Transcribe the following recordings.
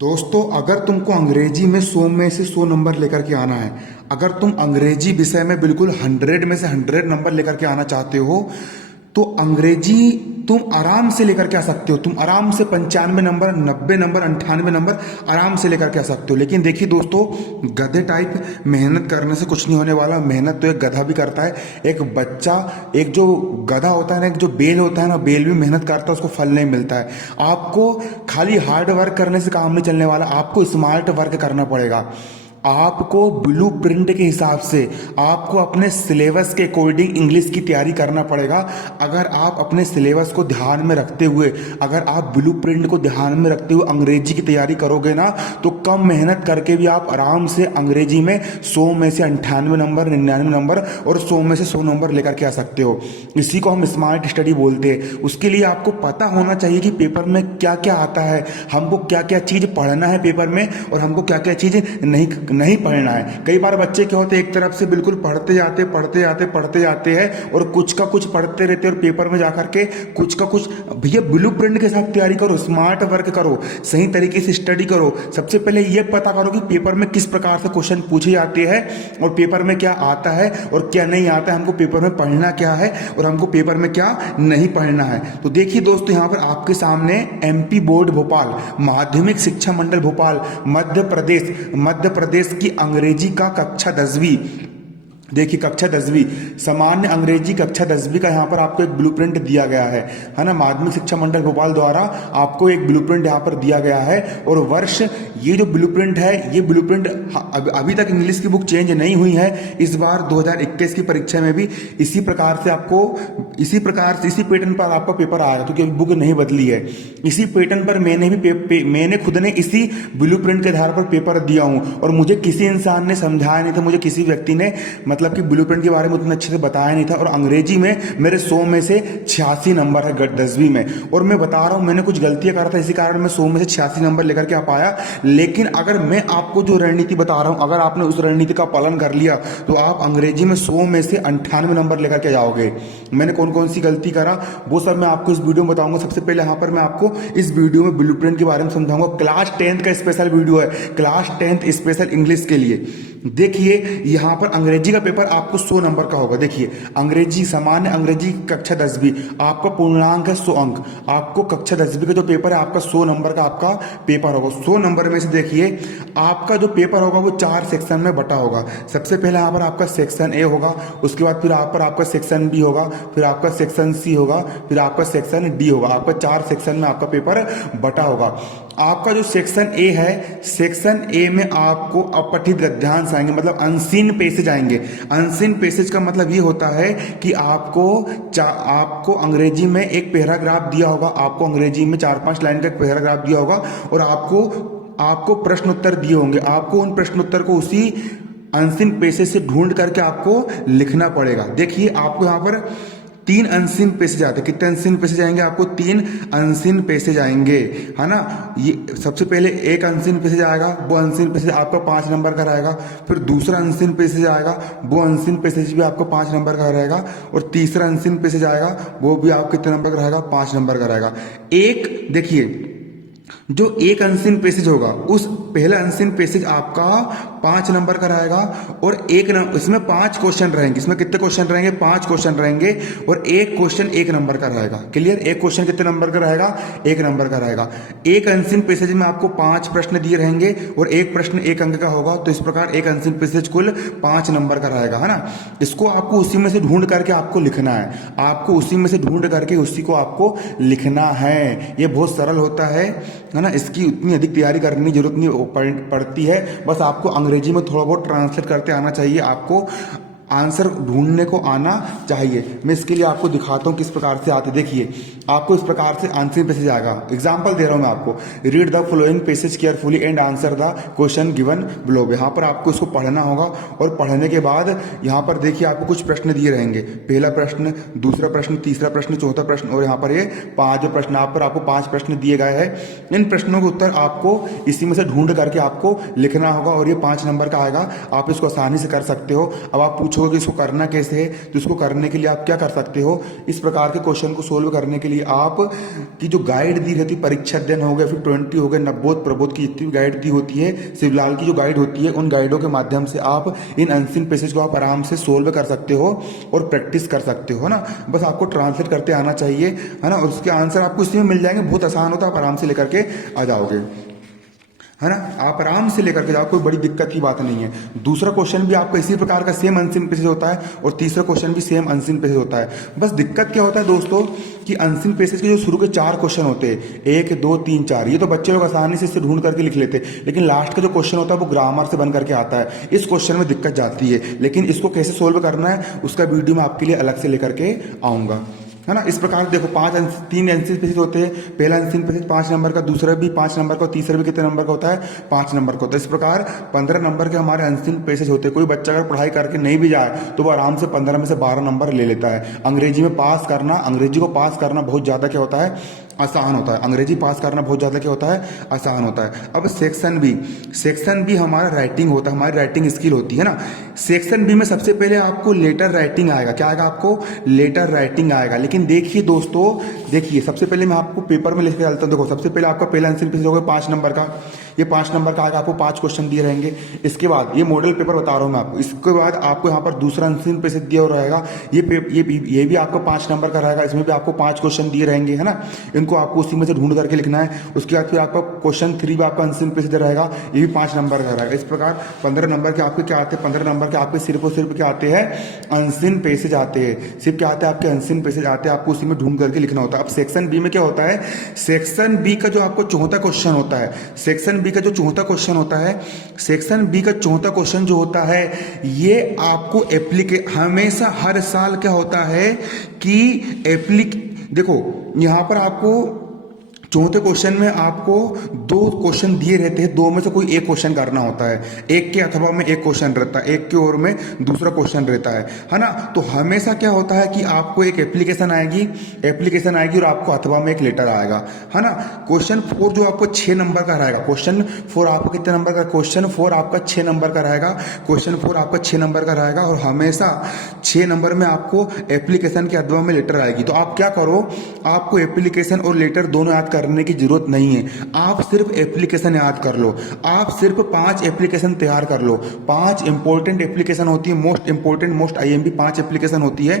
दोस्तों, अगर तुमको अंग्रेजी में 100 में से 100 नंबर लेकर के आना है, अगर तुम अंग्रेजी विषय में बिल्कुल 100 में से 100 नंबर लेकर के आना चाहते हो, तो अंग्रेजी तुम आराम से लेकर के आ सकते हो। तुम आराम से 95 नंबर, 90 नंबर, 98 नंबर आराम से लेकर के आ सकते हो। लेकिन देखिए दोस्तों, गधे टाइप मेहनत करने से कुछ नहीं होने वाला। मेहनत तो एक गधा भी करता है। एक बच्चा, एक जो गधा होता है ना, एक जो बेल होता है ना, बेल भी मेहनत करता है, उसको फल नहीं मिलता है। आपको खाली हार्ड वर्क करने से काम नहीं चलने वाला, आपको स्मार्ट वर्क करना पड़ेगा। आपको ब्लू प्रिंट के हिसाब से, आपको अपने सिलेबस के अकॉर्डिंग इंग्लिश की तैयारी करना पड़ेगा। अगर आप अपने सिलेबस को ध्यान में रखते हुए, अगर आप ब्लू प्रिंट को ध्यान में रखते हुए अंग्रेजी की तैयारी करोगे ना, तो कम मेहनत करके भी आप आराम से अंग्रेजी में 100 में से 98 नंबर, 99 नंबर और 100 में से 100 नंबर लेकर के आ सकते हो। इसी को हम स्मार्ट स्टडी बोलते हैं। उसके लिए आपको पता होना चाहिए कि पेपर में क्या क्या आता है, हमको क्या क्या चीज़ पढ़ना है पेपर में, और हमको क्या क्या चीज़ नहीं पढ़ना है। कई बार बच्चे क्या होते हैं, एक तरफ से बिल्कुल पढ़ते जाते हैं और कुछ का कुछ पढ़ते रहते हैं, और पेपर में जाकर के कुछ का कुछ। भैया, ब्लू प्रिंट के साथ तैयारी करो, स्मार्ट वर्क करो, सही तरीके से स्टडी करो। सबसे पहले यह पता करो कि पेपर में किस प्रकार से क्वेश्चन पूछे जाते हैं, और पेपर में क्या आता है और क्या नहीं आता है, हमको पेपर में पढ़ना क्या है और हमको पेपर में क्या नहीं पढ़ना है। तो देखिए दोस्तों, यहाँ पर आपके सामने एमपी बोर्ड भोपाल, माध्यमिक शिक्षा मंडल भोपाल, मध्य प्रदेश की अंग्रेजी का कक्षा 10वीं, देखिए कक्षा 10वीं, सामान्य अंग्रेजी कक्षा 10वीं का यहाँ पर आपको एक ब्लूप्रिंट दिया गया है ना। माध्यमिक शिक्षा मंडल भोपाल द्वारा आपको एक ब्लूप्रिंट यहाँ पर दिया गया है। और वर्ष, ये जो ब्लूप्रिंट है, ये ब्लूप्रिंट अभी तक इंग्लिश की बुक चेंज नहीं हुई है। इस बार 2021 की परीक्षा में भी इसी प्रकार से आपको, इसी पैटर्न पर आपका पेपर आएगा, क्योंकि अभी बुक नहीं बदली है। इसी पैटर्न पर मैंने खुद ने इसी ब्लूप्रिंट के आधार पर पेपर दिया हूँ, और मुझे किसी इंसान ने समझाया नहीं था, मुझे किसी व्यक्ति ने मतलब कि ब्लूप्रिंट के बारे में उतना अच्छे से बताया नहीं था। और अंग्रेजी में मेरे 100 में से 86 नंबर है 10वीं में। और मैं बता रहा हूँ, मैंने कुछ गलतियां करा था, इसी कारण मैं 100 में से 86 नंबर लेकर के आ पाया। लेकिन अगर मैं आपको जो रणनीति बता रहा हूँ, अगर आपने उस रणनीति का पालन कर लिया, तो आप अंग्रेजी में 100 में से 98 नंबर लेकर के जाओगे। मैंने कौन कौन सी गलती करा, वो सब मैं आपको इस वीडियो में बताऊंगा। सबसे पहले यहाँ पर मैं आपको इस वीडियो में ब्लूप्रिंट के बारे में समझाऊंगा। क्लास 10th का स्पेशल वीडियो है, क्लास 10th स्पेशल इंग्लिश के लिए। देखिए, यहाँ पर अंग्रेजी का पेपर आपको 100 नंबर का होगा। देखिए, अंग्रेजी, सामान्य अंग्रेजी कक्षा 10वीं, आपका पूर्णांक है 100 अंक। आपको कक्षा 10वीं का जो पेपर है, आपका 100 नंबर का आपका पेपर होगा। 100 नंबर में से देखिए, आपका जो पेपर होगा वो 4 सेक्शन में बटा होगा। सबसे पहले यहाँ पर आपका सेक्शन ए होगा, उसके बाद फिर यहाँ पर आपका सेक्शन बी होगा, फिर आपका सेक्शन सी होगा, फिर आपका सेक्शन डी होगा। आपका 4 सेक्शन में आपका पेपर बटा होगा। आपका जो सेक्शन ए है, सेक्शन ए में आपको अपठित गद्यांश आएंगे, मतलब अनसीन पैसेज आएंगे। अनसीन पैसेज का मतलब ये होता है कि आपको अंग्रेजी में एक पैराग्राफ दिया होगा, आपको अंग्रेजी में 4-5 लाइन का एक पैराग्राफ दिया होगा, और आपको प्रश्न उत्तर दिए होंगे। आपको उन प्रश्न उत्तर को उसी अनसीन पैसेज से ढूंढ करके आपको लिखना पड़ेगा। देखिए, आपको यहाँ पर 3 अनसीन पैसेज आते हैं। कितने अनसीन पैसेज आएंगे? आपको 3 अनसीन पैसेज आएंगे, है ना। ये सबसे पहले एक अनसीन पैसेज आएगा, वो अनसीन पैसेज आपका 5 नंबर का रहेगा। फिर दूसरा अनसीन पैसेज आएगा, वो अनसीन पैसेज भी आपको 5 नंबर का रहेगा। और तीसरा अनसीन पैसेज आएगा, वो भी आपको कितने नंबर का रहेगा? 5 नंबर का रहेगा। एक देखिए, जो एक अनसीन पैसेज होगा, उस पहला अनसीन पैसेज आपका 5 नंबर का रहेगा। और इसमें 5 क्वेश्चन रहेंगे। इसमें कितने क्वेश्चन रहेंगे? 5 क्वेश्चन रहेंगे, और एक क्वेश्चन 1 नंबर का रहेगा। क्लियर? एक क्वेश्चन कितने नंबर का रहेगा? 1 नंबर का रहेगा। एक अनसीन पैसेज में आपको 5 प्रश्न दिए रहेंगे, और एक प्रश्न 1 अंक का होगा। तो इस प्रकार एक अनसीन पैसेज कुल 5 नंबर का रहेगा, है ना। इसको आपको उसी में से ढूंढ करके आपको लिखना है। आपको उसी में से ढूंढ करके उसी को आपको लिखना है। ये बहुत सरल होता है ना। इसकी उतनी अधिक तैयारी करने की जरूरत नहीं पड़ती है। बस आपको अंग्रेजी में थोड़ा बहुत ट्रांसलेट करते आना चाहिए, आपको आंसर ढूंढने को आना चाहिए। मैं इसके लिए आपको दिखाता हूँ किस प्रकार से आते। देखिए, आपको इस प्रकार से आंसर पैसेज आएगा। एग्जांपल दे रहा हूँ मैं आपको। Read the following passage carefully and answer the question given below. यहाँ पर आपको इसको पढ़ना होगा, और पढ़ने के बाद यहाँ पर देखिए आपको कुछ प्रश्न दिए रहेंगे। पहला प्रश्न, दूसरा प्रश्न, तीसरा प्रश्न, चौथा प्रश्न, और यहाँ पर ये 5 प्रश्न। यहाँ पर आपको 5 प्रश्न दिए गए हैं। इन प्रश्नों के उत्तर आपको इसी में से ढूंढ करके आपको लिखना होगा, और ये 5 नंबर का आएगा। आप इसको आसानी से कर सकते हो। अब आप पूछो पूछोगे कि इसको करना कैसे है, तो इसको करने के लिए आप क्या कर सकते हो, इस प्रकार के क्वेश्चन को सोल्व करने के लिए आप की जो गाइड दी रहती है, परीक्षा अध्ययन हो गया, फिर 20 हो गए, नवबोध प्रबोध की जितनी भी गाइड दी होती है, शिवलाल की जो गाइड होती है, उन गाइडों के माध्यम से आप इन अनसीन पैसेज को आप आराम से सोल्व कर सकते हो और प्रैक्टिस कर सकते हो, है ना। बस आपको ट्रांसलेट करते आना चाहिए, है ना, और उसके आंसर आपको इसी में मिल जाएंगे, बहुत आसान होता है, आप आराम से लेकर के आ जाओगे, है ना। आप आराम से लेकर के जाओ, कोई बड़ी दिक्कत की बात नहीं है। दूसरा क्वेश्चन भी आपका इसी प्रकार का सेम अनसीन पैसेज होता है और तीसरा क्वेश्चन भी सेम अनसीन पैसेज होता है। बस दिक्कत क्या होता है दोस्तों कि अनसीन पैसेज के जो शुरू के 4 क्वेश्चन होते हैं, 1 2 3 4, ये तो बच्चे लोग आसानी से इससे ढूंढ करके लिख लेते हैं, लेकिन लास्ट का जो क्वेश्चन होता है वो ग्रामर से बन करके आता है। इस क्वेश्चन में दिक्कत जाती है, लेकिन इसको कैसे सोल्व करना है उसका वीडियो मैं आपके लिए अलग से लेकर के आऊँगा, है ना। इस प्रकार देखो 3 अनसीन पैसेज होते हैं। पहला अनसीन पैसेज 5 नंबर का, दूसरा भी 5 नंबर का, तीसरा भी कितने नंबर का होता है, 5 नंबर का होता है। इस प्रकार 15 नंबर के हमारे अनसीन पैसेज होते हैं। कोई बच्चा अगर पढ़ाई करके नहीं भी जाए तो वो आराम से 15 में से 12 नंबर ले लेता है। अंग्रेजी में पास करना, अंग्रेजी को पास करना बहुत ज़्यादा क्या होता है, आसान होता है। अंग्रेजी पास करना बहुत ज़्यादा क्या होता है, आसान होता है। अब सेक्शन बी हमारा राइटिंग होता है, हमारी राइटिंग स्किल होती है ना। सेक्शन बी में सबसे पहले आपको लेटर राइटिंग आएगा। क्या आएगा आपको, लेटर राइटिंग आएगा। लेकिन देखिए दोस्तों, देखिए सबसे पहले मैं आपको पेपर में लिख के डालता हूँ। देखो सबसे पहले आपका पहला आंसर पैसेज होगा 5 नंबर का, ये 5 नंबर का आएगा, आपको 5 क्वेश्चन दिए रहेंगे। इसके बाद ये मॉडल पेपर बता रहा हूँ मैं आपको। इसके बाद आपको यहाँ पर दूसरा आंसर पैसेज दिया हो रहेगा, ये भी आपका 5 नंबर का रहेगा। इसमें भी आपको 5 क्वेश्चन दिए रहेंगे, है ना। इनको आपको उसी में से ढूंढ करके लिखना है। उसके बाद फिर आपका क्वेश्चन 3 भी आपका आंसर पैसेज रहेगा, ये भी 5 नंबर का रहेगा। इस प्रकार 15 नंबर के आपके क्या आते हैं, 15 नंबर के आपके सिर्फ और सिर्फ क्या आते हैं, आंसर पैसेज आते हैं। सिर्फ क्या आते हैं, आपके आंसर पैसेज आते हैं, आपको उसी में ढूंढ करके लिखना होता है। अब सेक्शन बी में क्या होता है, सेक्शन बी का जो आपको चौथा क्वेश्चन होता है, सेक्शन बी का जो चौथा क्वेश्चन होता है, सेक्शन बी का चौथा क्वेश्चन जो होता है, ये आपको हमेशा हर साल क्या होता है कि देखो यहां पर आपको चौथे क्वेश्चन में आपको 2 क्वेश्चन दिए रहते हैं, 2 में से कोई एक क्वेश्चन करना होता है। एक के अथवा में एक क्वेश्चन रहता है, एक के ओर में दूसरा क्वेश्चन रहता है ना। तो हमेशा क्या होता है कि आपको एक एप्लीकेशन आएगी और आपको अथवा में एक लेटर आएगा, है ना। क्वेश्चन 4 जो आपको 6 नंबर का रहेगा, क्वेश्चन 4 आपको कितने नंबर का, क्वेश्चन 4 आपका 6 नंबर का रहेगा, क्वेश्चन 4 आपका 6 नंबर का रहेगा। और हमेशा 6 नंबर में आपको एप्लीकेशन के अथवा में लेटर आएगी। तो आप क्या करो, आपको एप्लीकेशन और लेटर दोनों याद करने की जरूरत नहीं है, आप सिर्फ एप्लीकेशन याद कर लो। आप सिर्फ 5 एप्लीकेशन तैयार कर लो। 5 इंपॉर्टेंट एप्लीकेशन होती है, most important, most IMP 5 application होती है।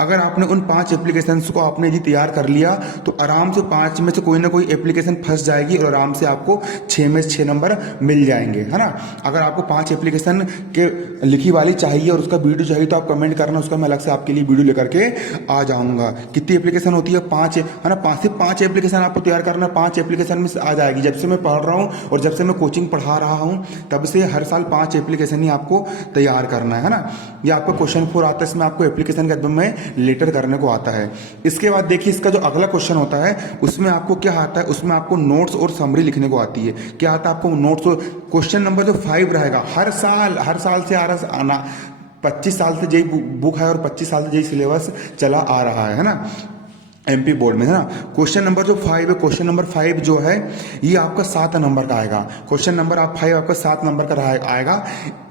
अगर आपने उन 5 एप्लीकेशन को आपने यदि तैयार कर लिया तो आराम से 5 में से कोई ना कोई एप्लीकेशन फंस जाएगी और आराम से आपको 6 में से 6 नंबर मिल जाएंगे, है ना। अगर आपको 5 एप्लीकेशन के लिखी वाली चाहिए और उसका वीडियो चाहिए तो आप कमेंट करना, उसका मैं अलग से आपके लिए वीडियो लेकर के आ जाऊंगा। कितनी एप्लीकेशन होती है, 5 है ना। सिर्फ 5 एप्लीकेशन आपको तैयार करना, 5 एप्लीकेशन में आ जाएगी। जब से मैं पढ़ रहा हूँ और जब से मैं कोचिंग पढ़ा रहा हूँ तब से हर साल 5 एप्लीकेशन ही आपको तैयार करना है ना। ये आपका क्वेश्चन 4 आता है, इसमें आपको एप्लीकेशन के अंदर में लेटर करने को आता है। इसके बाद देखिए इसका जो अगला क्वेश्चन होता है उसमें आपको क्या आता है, उसमें आपको नोट्स और समरी लिखने को आती है। क्या आता है आपको, नोट्स और क्वेश्चन नंबर जो 5 रहेगा, हर साल से आना 25 साल से यही बुक है और 25 साल से यही सिलेबस चला आ रहा है ना एमपी बोर्ड में, है ना। क्वेश्चन नंबर जो 5 है, क्वेश्चन नंबर 5 जो है ये आपका 7 नंबर का आएगा। क्वेश्चन नंबर 5 आपका 7 नंबर का आएगा।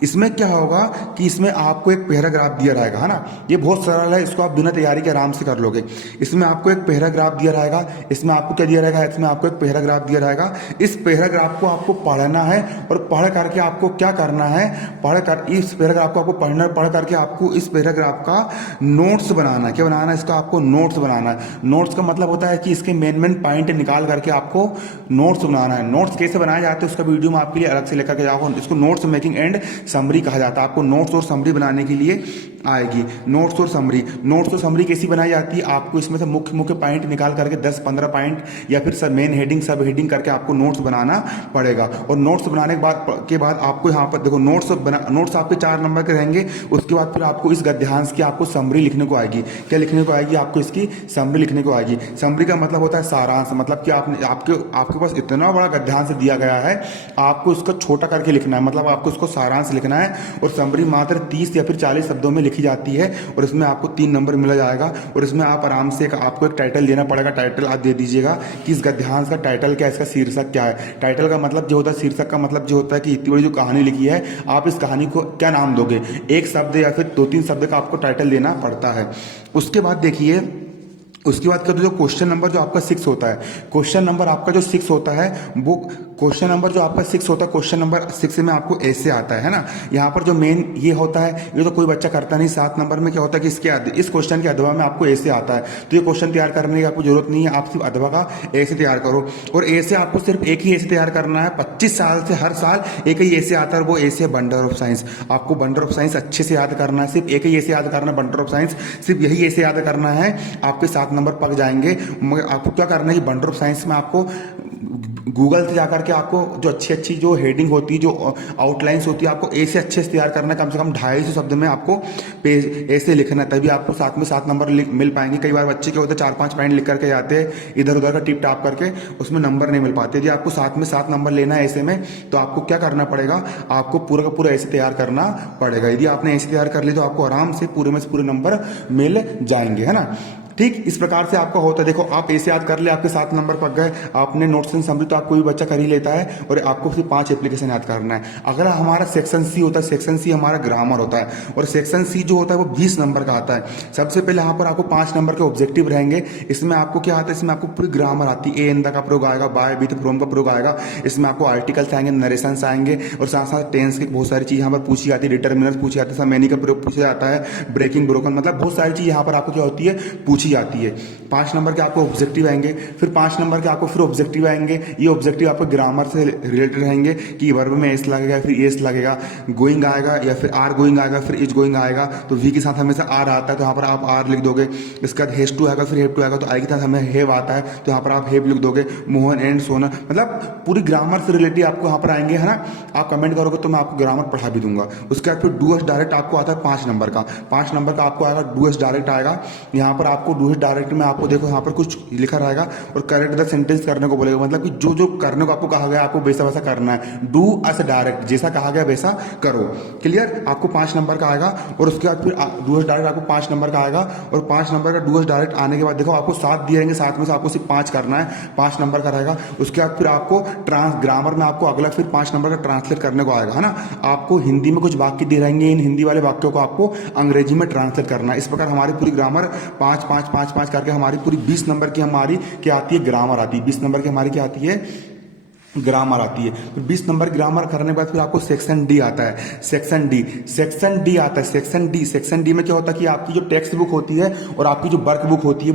इसमें क्या होगा कि इसमें आपको एक पैराग्राफ दिया रहेगा, है ना। ये बहुत सरल है, इसको आप बिना तैयारी के आराम से कर लोगे। इसमें आपको एक पैराग्राफ दिया रहेगा, इसमें आपको क्या दिया रहेगा, इसमें आपको एक पैराग्राफ दिया रहेगा। इस पैराग्राफ को आपको पढ़ना है और पढ़ करके आपको क्या करना है, इस पैराग्राफ को आपको पढ़ करके आपको इस पैराग्राफ का नोट्स बनाना है। क्या बनाना है, इसका आपको नोट्स बनाना है। नोट्स का मतलब होता है कि इसके मेन पॉइंट निकाल करके आपको नोट्स बनाना है। नोट्स कैसे बनाए जाते हैं उसका वीडियो मैं आपके लिए अलग से लेकर के जाऊंगा। इसको नोट्स मेकिंग एंड समरी कहा जाता है। आपको नोट्स और समरी बनाने के लिए आएगी। नोट्स और समरी कैसी बनाई जाती है, आपको इसमें से मुख्य पॉइंट निकाल करके 10-15 पॉइंट या फिर सब मेन हेडिंग सब हेडिंग करके आपको नोट्स बनाना पड़ेगा। और नोट्स बनाने के बाद आपको यहाँ पर देखो नोट्स आपके 4 नंबर के रहेंगे। उसके बाद फिर आपको इस गद्यांश की आपको समरी लिखने को आएगी। क्या लिखने को आएगी, आपको इसकी समरी लिखने को आएगी। समरी का मतलब होता है सारांश, मतलब कि आपने आपके पास इतना बड़ा गद्यांश दिया गया है, आपको उसको छोटा करके लिखना है, मतलब आपको उसको सारांश लिखना है। और समरी मात्र 30 या फिर 40 शब्दों में लिखी जाती है और इसमें आपको 3 नंबर मिला जाएगा। और इसमें आप आराम से आपको एक टाइटल देना पड़ेगा। टाइटल आप दे दीजिएगा कि इस गद्यांश का टाइटल क्या है, इसका शीर्षक क्या है। टाइटल का मतलब जो होता है, शीर्षक का मतलब जो होता है कि इतनी बड़ी जो कहानी लिखी है, आप इस कहानी को क्या नाम दोगे। एक शब्द या फिर 2-3 शब्द का आपको टाइटल देना पड़ता है। उसके बाद देखिए, उसके बाद का जो क्वेश्चन नंबर जो आपका 6 होता है, क्वेश्चन नंबर आपका जो 6 होता है, वो क्वेश्चन नंबर जो आपका 6 होता है, क्वेश्चन नंबर 6 में आपको ऐसे आता है ना। यहाँ पर जो मेन ये होता है, ये तो कोई बच्चा करता नहीं। 7 नंबर में क्या होता है कि इस क्वेश्चन के अथवा में आपको ऐसे आता है, तो ये क्वेश्चन तैयार करने की आपको जरूरत नहीं है, आप सिर्फ अथवा का ऐसे तैयार करो। और ऐसे आपको सिर्फ एक ही ऐसे तैयार करना है। 25 साल से हर साल एक ही ऐसे आता है, वो ऐसे बंडर ऑफ साइंस। आपको बंडर ऑफ साइंस अच्छे से याद करना है, सिर्फ एक ही ऐसे याद करना है, बंडर ऑफ साइंस, सिर्फ यही ऐसे याद करना है। आपके 7 नंबर पक जाएंगे। मगर आपको क्या करना है कि बंडर ऑफ साइंस में आपको गूगल से जाकर के आपको जो अच्छी अच्छी जो हेडिंग होती है, जो आउटलाइंस होती है, आपको ऐसे अच्छे से तैयार करना है। कम से कम 250 शब्द में आपको पेज ऐसे लिखना है, तभी आपको साथ में 7 नंबर मिल पाएंगे। कई बार बच्चे क्या होते हैं 4-5 पॉइंट लिख करके जाते हैं इधर उधर का टिप टाप करके, उसमें नंबर नहीं मिल पाते। यदि आपको साथ में 7 नंबर लेना है ऐसे में, तो आपको क्या करना पड़ेगा, आपको पूरा का पूरा ऐसे तैयार करना पड़ेगा। यदि आपने ऐसे तैयार कर लिया तो आपको आराम से पूरे में से पूरे नंबर मिल जाएंगे, है ना। ठीक इस प्रकार से आपका होता है। देखो, आप ऐसे याद कर ले, आपके 7 नंबर पक गए। आपने नोट्स एंड समरी तो आप कोई बच्चा कर ही लेता है, और आपको सिर्फ 5 एप्लीकेशन याद करना है। अगर हमारा सेक्शन सी होता है, सेक्शन सी हमारा ग्रामर होता है, और सेक्शन सी जो होता है वो 20 नंबर का आता है। सबसे पहले यहाँ पर आपको 5 नंबर के ऑब्जेक्टिव रहेंगे। इसमें आपको क्या आता है, इसमें आपको पूरी ग्रामर आती है। ए एंड द का प्रयोग आएगा, बाय विथ फ्रॉम का प्रयोग आएगा। इसमें आपको आर्टिकल्स आएंगे, नरेशंस आएंगे, और साथ साथ टेंस की बहुत सारी चीज यहाँ पर पूछी जाती है। डिटर्मिनर्स पूछी जाती है, मेनी का प्रयोग पूछा जाता है, ब्रेकिंग ब्रोकन, मतलब बहुत सारी चीज यहाँ पर आपको क्या होती है, पूछी जाती है। 5 नंबर के आपको ऑब्जेक्टिव आएंगे, फिर 5 नंबर के आपको फिर ऑब्जेक्टिव आएंगे। ये ऑब्जेक्टिव आपको ग्रामर से रिलेटेड रहेंगे कि वर्ब में एस लगेगा, फिर एस लगेगा, गोइंग आएगा या फिर आर गोइंग आएगा, फिर इज गोइंग आएगा। तो वी के साथ हमेशा आर आता है, तो यहाँ पर आप आर लिख दोगे। इसके बाद हेज टू आएगा, फिर हेव टू आएगा, तो आई के साथ हमें हेव आता है, तो यहाँ पर आप हेव लिख दोगे। मोहन एंड सोना, मतलब पूरी ग्रामर से रिलेटेड आपको यहाँ पर आएंगे, है ना। आप कमेंट करोगे तो मैं आपको ग्रामर पढ़ा भी दूंगा। उसके बाद फिर डू एस डायरेक्ट आपको आता है 5 नंबर का। 5 नंबर का आपको आएगा डू एस डायरेक्ट आएगा। यहाँ पर आपको डू एस डायरेक्ट में आपको देखो यहाँ पर कुछ लिखा रहेगा, और करेक्ट द सेंटेंस करने को बोलेगा, मतलब कि जो जो करने को आपको कहा गया आपको वैसा वैसा करना है। डू एस डायरेक्ट, जैसा कहा गया वैसा करो। क्लियर, आपको 5 नंबर का आएगा। और उसके बाद फिर डू एस डायरेक्ट आपको 5 नंबर का आएगा। और 5 नंबर का डू एस डायरेक्ट आने के बाद देखो आपको 7 दिए रहेंगे, 7 में से आपको सिर्फ 5 करना है, 5 नंबर का रहेगा। उसके बाद फिर आपको ग्रामर में आपको अगला फिर 5 नंबर का ट्रांसलेट करने को आएगा, है ना। आपको हिंदी में कुछ वाक्य दिए रहेंगे, इन हिंदी वाले वाक्यों को आपको अंग्रेजी में ट्रांसलेट करना है। इस प्रकार हमारी पूरी ग्रामर 5-5-5-5 करके हमारी पूरी 20 नंबर की हमारी क्या आती है, ग्रामर आती है। 20 नंबर की हमारी क्या आती है, ग्रामर आती है। फिर 20 नंबर ग्रामर करने के बाद फिर आपको सेक्शन डी आता है। सेक्शन डी आता है। सेक्शन डी में क्या होता है कि आपकी जो टेक्स्ट बुक होती है और आपकी जो वर्क बुक होती है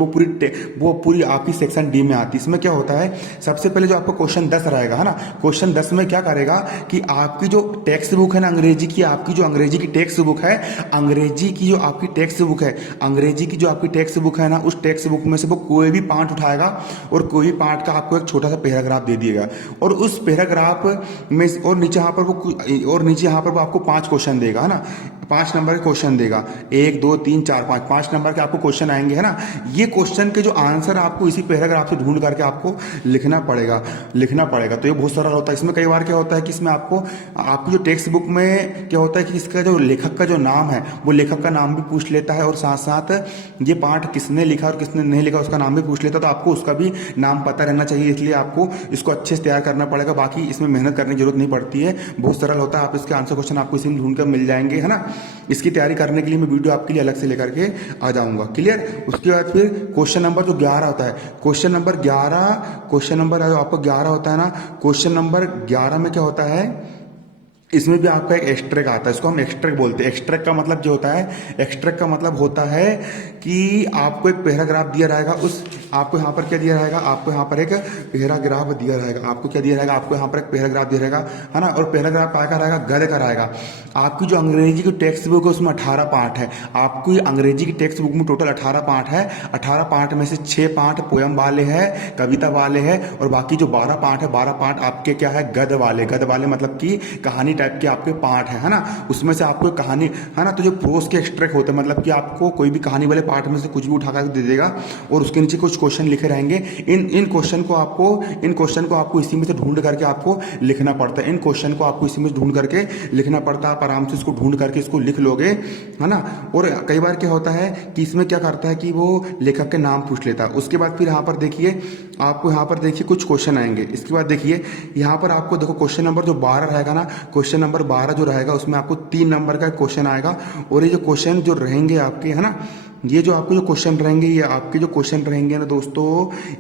वो पूरी आपकी सेक्शन डी में आती है। इसमें क्या होता है, सबसे पहले जो आपको क्वेश्चन 10 रहेगा, है ना। क्वेश्चन 10 में क्या करेगा कि आपकी जो टेक्स्ट बुक है ना अंग्रेजी की, आपकी जो अंग्रेजी की टेक्स्ट बुक है, अंग्रेजी की जो आपकी टेक्स्ट बुक है, अंग्रेजी की जो आपकी टेक्स्ट बुक है ना, उस टेक्स्ट बुक में से वो कोई भी पार्ट उठाएगा और कोई भी पार्ट का आपको एक छोटा सा पैराग्राफ दे दिएगा। और उस पैराग्राफ में और नीचे यहाँ पर वो आपको 5 क्वेश्चन देगा, है ना। 5 नंबर के क्वेश्चन देगा, 1 2 3 4 5 नंबर के आपको क्वेश्चन आएंगे, है ना। ये क्वेश्चन के जो आंसर आपको इसी पैराग्राफ से ढूंढ करके आपको लिखना पड़ेगा। तो ये बहुत सरल होता है। इसमें कई बार क्या होता है कि इसमें आपको आपकी जो टेक्स्ट बुक में क्या होता है कि इसका जो लेखक का जो नाम है वो लेखक का नाम भी पूछ लेता है, और साथ साथ ये पाठ किसने लिखा और किसने नहीं लिखा उसका नाम भी पूछ लेता है। तो आपको उसका भी नाम पता रहना चाहिए, इसलिए आपको इसको अच्छे से तैयार करना पड़ेगा। बाकी इसमें मेहनत करने की जरूरत नहीं पड़ती है, बहुत सरल होता है। आप इसके आंसर क्वेश्चन आपको इसी में ढूंढ कर मिल जाएंगे, है ना। इसकी तैयारी करने के लिए मैं वीडियो आपके लिए अलग से लेकर के आ जाऊंगा। क्लियर। उसके बाद फिर क्वेश्चन नंबर जो 11 होता है, क्वेश्चन नंबर 11 आपको 11 होता है ना। क्वेश्चन नंबर 11 में क्या होता है, इसमें भी आपका एक एक्सट्रैक्ट आता है। इसको हम एक्सट्रैक्ट बोलते हैं। एक्सट्रैक्ट का मतलब जो होता है, एक्सट्रैक्ट का मतलब होता है कि आपको एक पैराग्राफ दिया रहेगा, उस आपको यहाँ पर क्या दिया रहेगा, आपको यहाँ पर एक पैराग्राफ दिया रहेगा, आपको क्या दिया रहेगा, आपको यहाँ पर एक पैराग्राफ दिया रहेगा, है ना। और पैराग्राफ का रहेगा गद्य का रहेगा। आपकी जो अंग्रेजी की टेक्स्ट बुक है उसमें 18 पार्ट है। आपकी अंग्रेजी की टेक्स्ट बुक में टोटल 18 पार्ट है। 18 पार्ट में से 6 पार्ट पोयम वाले हैं, कविता वाले हैं, और बाकी जो 12 पार्ट है, 12 पार्ट आपके क्या है, गद्य वाले। गद्य वाले मतलब कि कहानी टाइप के आपके पार्ट है ना। उसमें से आपको कहानी, है ना। तो जो प्रोस के एक्सट्रैक्ट होते हैं, मतलब कि आपको कोई भी कहानी वाले पार्ट में से कुछ भी उठाकर दे देगा और उसके नीचे कुछ क्वेश्चन लिखे रहेंगे। इन क्वेश्चन को आपको इसी में से ढूंढ करके आपको लिखना पड़ता है। इन क्वेश्चन को आपको इसी में से ढूंढ करके लिखना पड़ता है। आप आराम से इसको ढूंढ करके इसको लिख लोगे, है ना। और कई बार क्या होता है कि इसमें क्या करता है कि वो लेखक के नाम पूछ लेता है। उसके बाद फिर यहाँ पर देखिए, आपको यहाँ पर देखिए कुछ क्वेश्चन आएंगे। इसके बाद देखिए यहाँ पर आपको देखो क्वेश्चन नंबर जो 12 रहेगा ना, क्वेश्चन नंबर 12 जो रहेगा उसमें आपको 3 नंबर का क्वेश्चन आएगा। और ये जो क्वेश्चन जो रहेंगे आपके, है ना, ये जो आपके जो क्वेश्चन रहेंगे, ये आपके जो क्वेश्चन रहेंगे ना दोस्तों,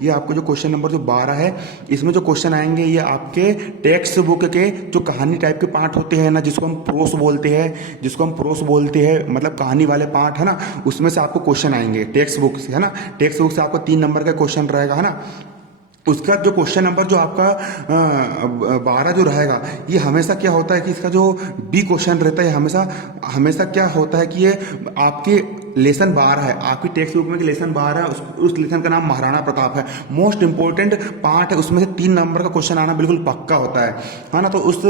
ये आपको जो क्वेश्चन नंबर जो 12 है, इसमें जो क्वेश्चन आएंगे ये आपके टेक्स्ट बुक के जो कहानी टाइप के पार्ट होते हैं ना, जिसको हम प्रोस बोलते हैं, मतलब कहानी वाले पार्ट, है ना, उसमें से आपको क्वेश्चन आएंगे टेक्स्ट बुक से, है ना। टेक्स्ट बुक से आपको 3 नंबर का क्वेश्चन रहेगा, है ना। उसका जो क्वेश्चन नंबर जो आपका 12 जो रहेगा, ये हमेशा क्या होता है कि इसका जो बी क्वेश्चन रहता है हमेशा क्या होता है कि ये आपके लेसन 12 है, आपकी टेक्स्ट बुक में लेसन 12 है, उस लेसन का नाम महाराणा प्रताप है। मोस्ट इंपॉर्टेंट पार्ट है, उसमें से 3 नंबर का क्वेश्चन आना बिल्कुल पक्का होता है ना। तो उस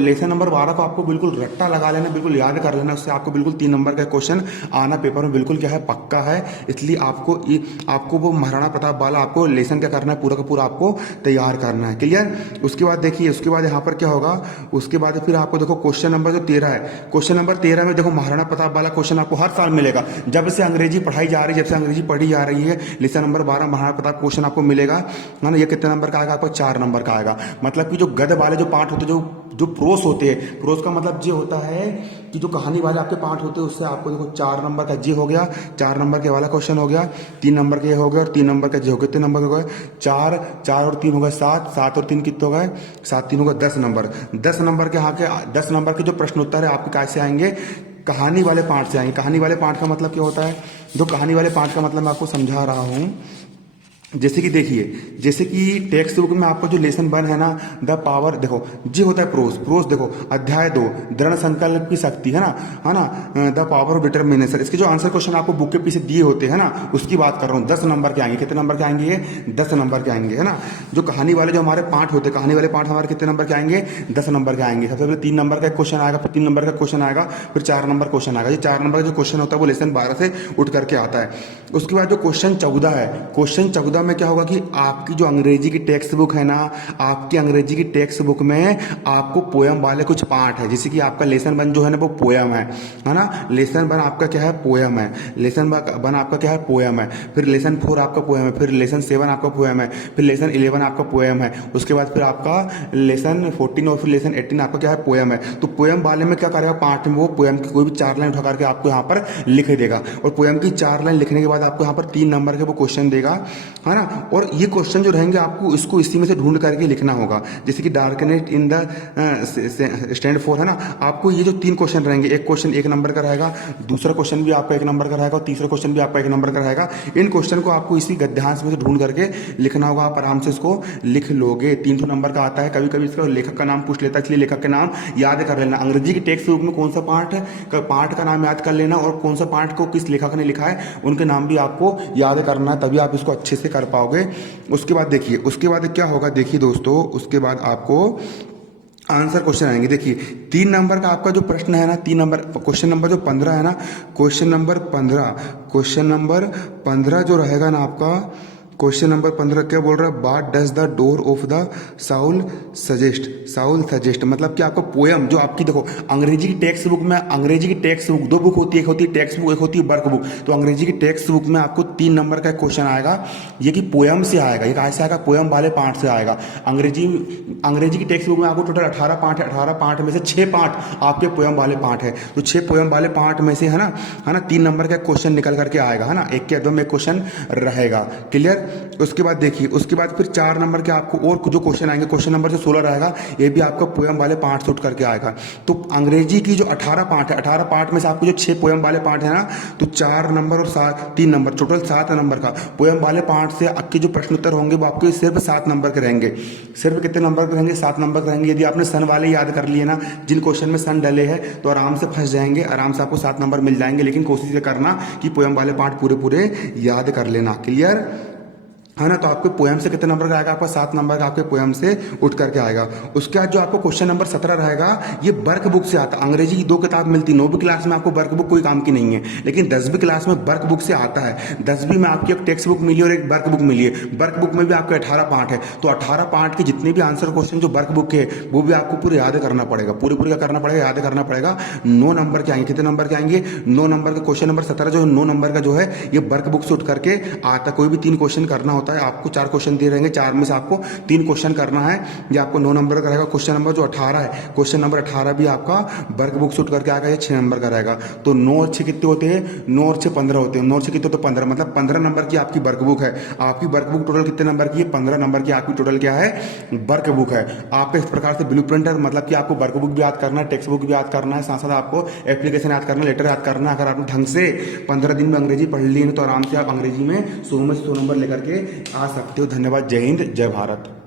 लेसन नंबर 12 को आपको बिल्कुल रट्टा लगा लेना, बिल्कुल याद कर लेना, उससे आपको बिल्कुल 3 नंबर का क्वेश्चन आना पेपर में बिल्कुल क्या है, पक्का है। इसलिए आपको वो महाराणा प्रताप वाला आपको लेसन क्या करना है, पूरा का पूरा आपको तैयार करना है। क्लियर। उसके बाद देखिए, उसके बाद यहाँ पर क्या होगा, उसके बाद फिर आपको देखो क्वेश्चन नंबर जो 13 है, क्वेश्चन नंबर 13 में देखो महाराणा प्रताप वाला क्वेश्चन आपको हर साल मिलेगा। जब से अंग्रेजी पढ़ाई जा रही है, जब से अंग्रेजी पढ़ी जा रही है, lesson number 12 Maharana Pratap question आपको मिलेगा, है ना। ये कितने नंबर का आएगा, आपको 4 नंबर का आएगा। मतलब कि जो गद्य वाले जो पार्ट होते हैं, जो प्रोस होते हैं, प्रोस का मतलब ये होता है कि जो कहानी वाले आपके पार्ट होते हैं, उससे आपको देखो 4 नंबर का जी हो गया, 4 नंबर के वाला क्वेश्चन हो गया, 3 नंबर के हो गया, और 3 नंबर का जी हो गया। कितने नंबर हो गए, 4 और 3 हो गए 7, 7 और 3 कितने हो गए, 7 3 हो गए 10 नंबर। 10 नंबर के यहाँ के 10 नंबर के जो प्रश्न उत्तर है आपके कैसे आएंगे, कहानी वाले पार्ट से आएंगे। कहानी वाले पार्ट का मतलब क्या होता है, जो कहानी वाले पार्ट का मतलब मैं आपको समझा रहा हूँ। जैसे कि देखिए, जैसे कि टेक्स्ट बुक में आपको जो लेसन 1 है ना, द पावर, देखो जी होता है प्रोस देखो, अध्याय 2 दृढ़ संकल्प की शक्ति, है ना, द पावर ऑफ डिटर्मिनेशन। इसके जो आंसर क्वेश्चन आपको बुक के पीछे दिए होते हैं ना, उसकी बात कर रहा हूँ। 10 नंबर के आएंगे, कितने नंबर के आएंगे, ये 10 नंबर के आएंगे, है ना। जो कहानी वाले जो हमारे पार्ट होते हैं, कहानी वाले पार्ट हमारे कितने नंबर के आएंगे, 10 नंबर के आएंगे। सबसे पहले 3 नंबर का क्वेश्चन आएगा, फिर 3 नंबर का क्वेश्चन आएगा, फिर 4 नंबर क्वेश्चन आएगा। ये 4 नंबर का जो क्वेश्चन होता है वो लेसन 12 से उठ करके आता है। उसके बाद जो क्वेश्चन 14 है, क्वेश्चन 14 में क्या होगा कि आपकी जो अंग्रेजी की टेक्स्ट बुक है ना, आपकी अंग्रेजी की टेक्स्ट बुक में आपको पोयम वाले कुछ पार्ट है। जैसे कि आपका लेसन 1 जो है ना वो पोयम है ना। लेसन 1 आपका क्या है, पोयम है। लेसन 1 आपका क्या है, पोयम है। फिर लेसन 4 आपका पोयम है। फिर लेसन 7 आपका पोयम है। फिर लेसन 11 आपका पोयम है। उसके बाद फिर आपका लेसन 14 और फिर लेसन 18 आपका क्या है, पोयम है। तो पोयम वाले में क्या करेगा, पार्ट में वो पोयम की कोई भी 4 लाइन उठा करके आपको यहाँ पर लिख देगा। और पोयम की 4 लाइन लिखने के बाद आपको यहाँ पर 3 नंबर के वो क्वेश्चन देगा, है ना। और ये क्वेश्चन जो रहेंगे आपको इसको इसी में से ढूंढ करके लिखना होगा। जैसे कि डार्कनेस इन द स्टैंड 4, है ना। आपको ये जो 3 क्वेश्चन रहेंगे, एक क्वेश्चन 1 नंबर का रहेगा, दूसरा क्वेश्चन भी आपका 1 नंबर का रहेगा, और तीसरा क्वेश्चन भी आपका 1 नंबर का रहेगा। इन क्वेश्चन को आपको इसी गद्यांश में से ढूंढ करके लिखना होगा। आप आराम से इसको लिख लोगे। 300 नंबर का आता है। कभी कभी इसका लेखक का नाम पूछ लेता है, इसलिए लेखक का नाम याद कर लेना। अंग्रेजी की टेक्स्ट बुक में कौन सा पार्ट का नाम याद कर लेना, और कौन सा पार्ट को किस लेखक ने लिखा है उनके नाम भी आपको याद करना है, तभी आप इसको अच्छे से कर पाओगे। उसके बाद देखिए, उसके बाद क्या होगा, देखिए दोस्तों, उसके बाद आपको आंसर क्वेश्चन आएंगे। देखिए 3 नंबर का आपका जो प्रश्न है ना, 3 नंबर क्वेश्चन नंबर जो 15 है ना, क्वेश्चन नंबर 15 जो रहेगा ना आपका, क्वेश्चन नंबर 15 क्या बोल रहा है, what does the door of the Saul suggest. मतलब कि आपका पोयम जो आपकी, देखो अंग्रेजी की टेक्स्ट बुक में, अंग्रेजी की टेक्स्ट बुक 2 बुक होती है, एक होती है टेक्स्ट बुक, एक होती है वर्क बुक। तो अंग्रेजी की टेक्स्ट बुक में आपको 3 नंबर का क्वेश्चन आएगा, ये कि पोयम से आएगा। ये कैसे आएगा, पोयम वाले पार्ट से आएगा। अंग्रेजी की टेक्स्ट बुक में आपको टोटल 18 पार्ट है। 18 पार्ट में से 6 पार्ट आपके पोयम वाले पार्ट है। तो 6 पोयम वाले पार्ट में से, है ना, 3 नंबर का क्वेश्चन निकल करके आएगा, है ना। एक के 2 में क्वेश्चन रहेगा। क्लियर। उसके बाद देखिए, उसके बाद फिर 4 नंबर के आपको और जो क्वेश्चन आएंगे, क्वेश्चन नंबर जो 16 रहेगा, ये भी आपको पोएम वाले पार्ट से उठ करके आएगा। तो अंग्रेजी की जो 18 पार्ट है, 18 पार्ट में से आपको जो 6 पोएम वाले पार्ट है ना, तो 4 नंबर और 3 नंबर, टोटल 7 नंबर का पोएम वाले पार्ट से आपके जो प्रश्न उत्तर होंगे वो आपके सिर्फ 7 नंबर के रहेंगे। सिर्फ कितने नंबर के रहेंगे? 7 नंबर के रहेंगे। यदि आपने सन वाले याद कर लिए ना, जिन क्वेश्चन में सन डले हैं, तो आराम से फंस जाएंगे, आराम से आपको 7 नंबर मिल जाएंगे। लेकिन कोशिश ये करना कि पोएम वाले पार्ट पूरे पूरे याद कर लेना। क्लियर है ना? तो आपके पोएम से कितने नंबर का आएगा? आपका 7 नंबर का आपके पोएम से उठ करके आएगा। उसके बाद जो आपको क्वेश्चन नंबर 17 रहेगा, ये वर्क बुक से आता है। अंग्रेजी की 2 किताब मिलती, 9वीं क्लास में आपको वर्क बुक कोई काम की नहीं है, लेकिन 10वीं क्लास में वर्क बुक से आता है। 10वीं में आपकी एक टेक्स्ट बुक मिली और एक वर्क बुक मिली है। वर्क बुक में भी आपके 18 पार्ट है, तो 18 पार्ट के जितने भी आंसर क्वेश्चन जो वर्क बुक के, वो भी आपको पूरे याद करना पड़ेगा। पूरे पूरे क्या करना पड़ेगा? याद करना पड़ेगा। 9 नंबर के आएंगे। कितने नंबर के आएंगे? 9 नंबर का। क्वेश्चन नंबर 17 जो है 9 नंबर का जो है, ये वर्क बुक से उठ करके आता। कोई भी 3 क्वेश्चन करना होता है आपको। 4 क्वेश्चन दिए रहेंगे, 4 में से आपको 3 क्वेश्चन करना है। ये आपको 9 नंबर का रहेगा। क्वेश्चन नंबर जो 18 है, क्वेश्चन नंबर 18 भी आपका वर्क बुक से उठ करके आएगा। ये 6 नंबर का रहेगा। तो 9 और 6 कितने होते हैं? 9 और 6 15 होते हैं। 9 और 6 कितने होते हैं? 15। मतलब 15 नंबर की आपकी वर्क बुक है। आपकी वर्क बुक टोटल कितने नंबर की है? 15 नंबर की आपकी टोटल क्या है? वर्क बुक है। आपका इस प्रकार से ब्लू प्रिंट है, मतलब कि आपको वर्क बुक भी याद करना है, टेक्स्ट बुक भी याद करना है, साथ साथ आपको एप्लीकेशन याद करना है, लेटर याद करना है। अगर आपने ढंग से 15 दिन में अंग्रेजी पढ़ ली है तो आराम से आप अंग्रेजी में 100 में 100 नंबर लेकर के आ सकते हो। धन्यवाद। जय हिंद, जय भारत।